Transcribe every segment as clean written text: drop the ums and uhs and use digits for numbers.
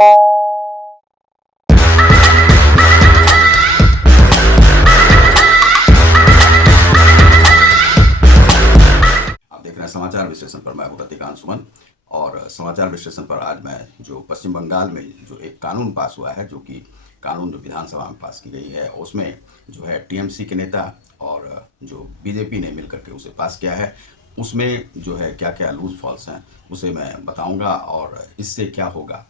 आप देख रहे हैं समाचार विश्लेषण पर। मैं हूं रतिकांत सुमन और समाचार विश्लेषण पर आज मैं जो पश्चिम बंगाल में जो एक कानून पास हुआ है, जो कि कानून जो विधानसभा में पास की गई है, उसमें जो है टीएमसी के नेता और जो बीजेपी ने मिलकर के उसे पास किया है, उसमें जो है क्या क्या लूज फॉल्स हैं उसे मैं बताऊंगा और इससे क्या होगा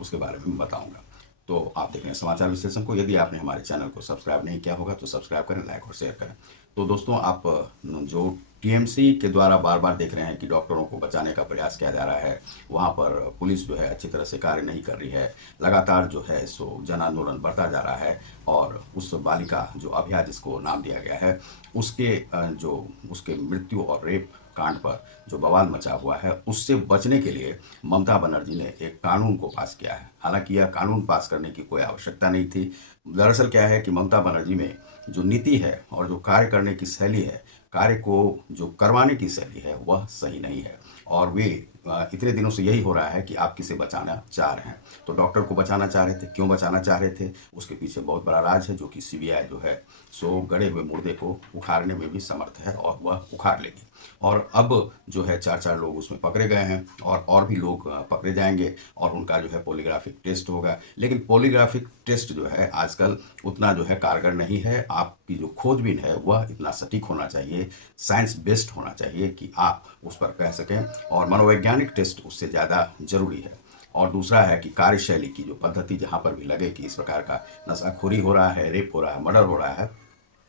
उसके बारे में बताऊंगा। तो आप देख रहे हैं समाचार विश्लेषण को। यदि आपने हमारे चैनल को सब्सक्राइब नहीं किया होगा तो सब्सक्राइब करें, लाइक और शेयर करें। तो दोस्तों, आप जो टीएमसी के द्वारा बार बार देख रहे हैं कि डॉक्टरों को बचाने का प्रयास किया जा रहा है, वहाँ पर पुलिस जो है अच्छी तरह से कार्य नहीं कर रही है, लगातार जो है सो जन आंदोलन बढ़ता जा रहा है और उस बालिका जो अभया जिसको नाम दिया गया है, उसके जो उसके मृत्यु और रेप कांड पर जो बवाल मचा हुआ है, उससे बचने के लिए ममता बनर्जी ने एक कानून को पास किया है। हालांकि यह कानून पास करने की कोई आवश्यकता नहीं थी। दरअसल क्या है कि ममता बनर्जी में जो नीति है और जो कार्य करने की शैली है, कार्य को जो करवाने की शैली है, वह सही नहीं है। और वे इतने दिनों से यही हो रहा है कि आप किसे बचाना चाह रहे हैं। तो डॉक्टर को बचाना चाह रहे थे, क्यों बचाना चाह रहे थे, उसके पीछे बहुत बड़ा राज है, जो कि सीबीआई जो है सो गड़े हुए मुर्दे को उखाड़ने में भी समर्थ है और वह उखाड़ लेगी। और अब जो है 4-4 लोग उसमें पकड़े गए हैं और भी लोग पकड़े जाएंगे और उनका जो है पॉलीग्राफिक टेस्ट होगा। लेकिन पॉलीग्राफिक टेस्ट जो है आजकल उतना जो है कारगर नहीं है। आपकी जो खोजबीन है वह इतना सटीक होना चाहिए, साइंस बेस्ड होना चाहिए कि आप उस पर कह सकें, और मनोवैज्ञानिक टेस्ट उससे ज़्यादा जरूरी है। और दूसरा है कि कार्यशैली की जो पद्धति जहाँ पर भी लगे कि इस प्रकार का नशाखोरी हो रहा है, रेप हो रहा है, मर्डर हो रहा है,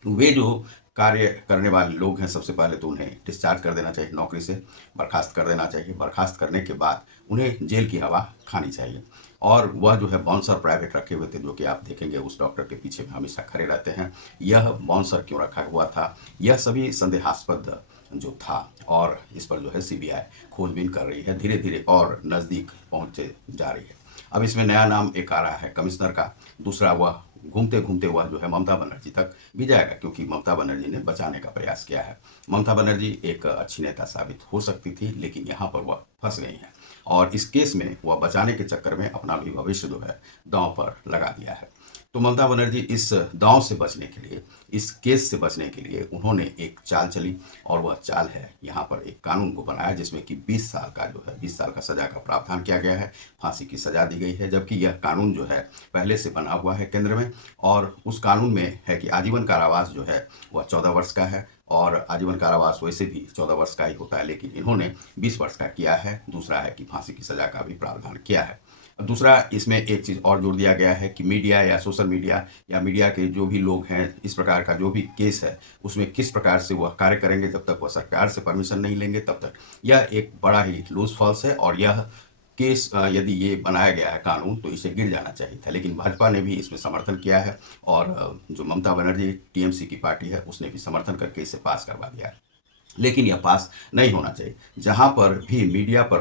वे जो कार्य करने वाले लोग हैं, सबसे पहले तो उन्हें डिस्चार्ज कर देना चाहिए, नौकरी से बर्खास्त कर देना चाहिए। बर्खास्त करने के बाद उन्हें जेल की हवा खानी चाहिए। और वह जो है बाउंसर प्राइवेट रखे हुए थे, जो कि आप देखेंगे उस डॉक्टर के पीछे हमेशा खड़े रहते हैं। यह बाउंसर क्यों रखा हुआ था, यह सभी संदेहास्पद जो था, और इस पर जो है सीबीआई खोजबीन कर रही है, धीरे धीरे और नज़दीक पहुंचते जा रही है। अब इसमें नया नाम एक आ रहा है कमिश्नर का, दूसरा वह घूमते घूमते वह जो है ममता बनर्जी तक भी जाएगा, क्योंकि ममता बनर्जी ने बचाने का प्रयास किया है। ममता बनर्जी एक अच्छी नेता साबित हो सकती थी, लेकिन यहाँ पर वह फंस गई हैं और इस केस में वह बचाने के चक्कर में अपना भी भविष्य जो है दांव पर लगा दिया है। तो ममता बनर्जी इस दांव से बचने के लिए, इस केस से बचने के लिए उन्होंने एक चाल चली, और वह चाल है यहाँ पर एक कानून को बनाया जिसमें कि 20 साल का जो है 20 साल का सजा का प्रावधान किया गया है, फांसी की सजा दी गई है। जबकि यह कानून जो है पहले से बना हुआ है केंद्र में, और उस कानून में है कि आजीवन कारावास जो है वह 14 वर्ष का है, और आजीवन कारावास वैसे भी 14 वर्ष का ही होता है, लेकिन इन्होंने 20 वर्ष का किया है। दूसरा है कि फांसी की सजा का भी प्रावधान किया है। दूसरा, इसमें एक चीज़ और जोड़ दिया गया है कि मीडिया या सोशल मीडिया या मीडिया के जो भी लोग हैं, इस प्रकार का जो भी केस है उसमें किस प्रकार से वह कार्य करेंगे, जब तक वह सरकार से परमिशन नहीं लेंगे तब तक। यह एक बड़ा ही लूज फॉल्स है, और यह केस यदि ये बनाया गया है कानून, तो इसे गिर जाना चाहिए था। लेकिन भाजपा ने भी इसमें समर्थन किया है, और जो ममता बनर्जी टीएमसी की पार्टी है उसने भी समर्थन करके इसे पास करवा दिया है। लेकिन यह पास नहीं होना चाहिए। जहाँ पर भी मीडिया पर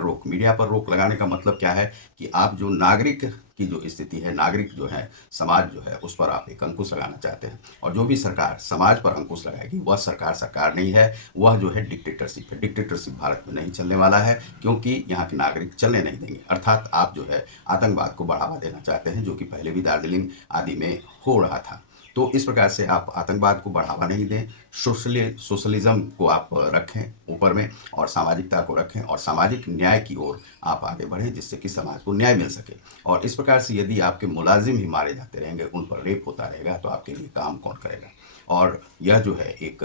रोक लगाने का मतलब क्या है कि आप जो नागरिक की जो स्थिति है, नागरिक जो है, समाज जो है, उस पर आप एक अंकुश लगाना चाहते हैं। और जो भी सरकार समाज पर अंकुश लगाएगी वह सरकार नहीं है, वह जो है डिक्टेटरशिप है। डिक्टेटरशिप भारत में नहीं चलने वाला है, क्योंकि यहाँ के नागरिक चलने नहीं देंगे। अर्थात आप जो है आतंकवाद को बढ़ावा देना चाहते हैं, जो कि पहले भी दार्जिलिंग आदि में हो रहा था। तो इस प्रकार से आप आतंकवाद को बढ़ावा नहीं दें, सोशलिज्म को आप रखें ऊपर में, और सामाजिकता को रखें, और सामाजिक न्याय की ओर आप आगे बढ़ें, जिससे कि समाज को न्याय मिल सके। और इस प्रकार से यदि आपके मुलाजिम ही मारे जाते रहेंगे, उन पर रेप होता रहेगा, तो आपके लिए काम कौन करेगा। और यह जो है एक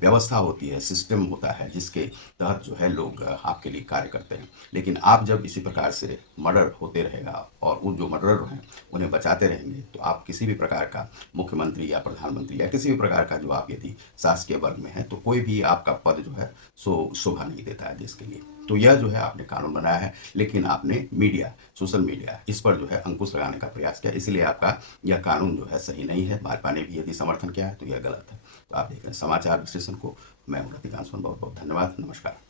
व्यवस्था होती है, सिस्टम होता है, जिसके तहत जो है लोग आपके लिए कार्य करते हैं। लेकिन आप जब इसी प्रकार से मर्डर होते रहेगा और उन जो मर्डरर हैं उन्हें बचाते रहेंगे, तो आप किसी भी प्रकार का मुख्यमंत्री या प्रधानमंत्री या किसी भी प्रकार का जो आप यदि शासकीय वर्ग में हैं, तो कोई भी आपका पद जो है सो शोभा नहीं देता है देश के लिए। तो यह जो है आपने कानून बनाया है, लेकिन आपने मीडिया, सोशल मीडिया, इस पर जो है अंकुश लगाने का प्रयास किया, इसलिए आपका यह कानून जो है सही नहीं है। भाजपा ने भी यदि समर्थन किया है तो यह गलत है। तो आप देख रहे हैं समाचार विश्लेषण को। मैं हूं रतिकांत सुमन, बहुत बहुत धन्यवाद, नमस्कार।